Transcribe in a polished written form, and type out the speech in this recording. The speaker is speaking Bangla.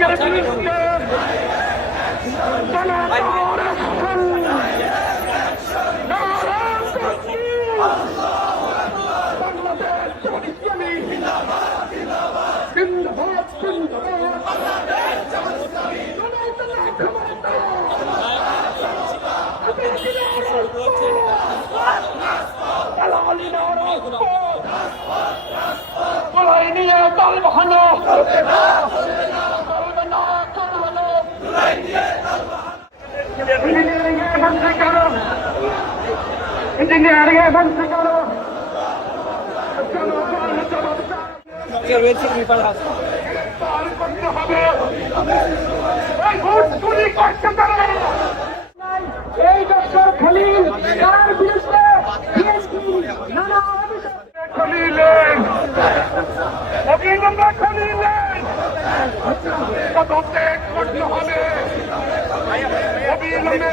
লীগের বিরুদ্ধে নিয়ে দল বাহানো করবে না করবে না ইঞ্জিনিয়ারিং মন্ত্রী করো ইঞ্জিনিয়ারিং মন্ত্রী করো করতে হবে এই ভোট চুরি করতে পারে এই ডক্টর খলিল তার বিরুদ্ধে নানা খলিলেন অভিনন্দন খলিলেন পদত্যাগ করতে হবে অবিলম্বে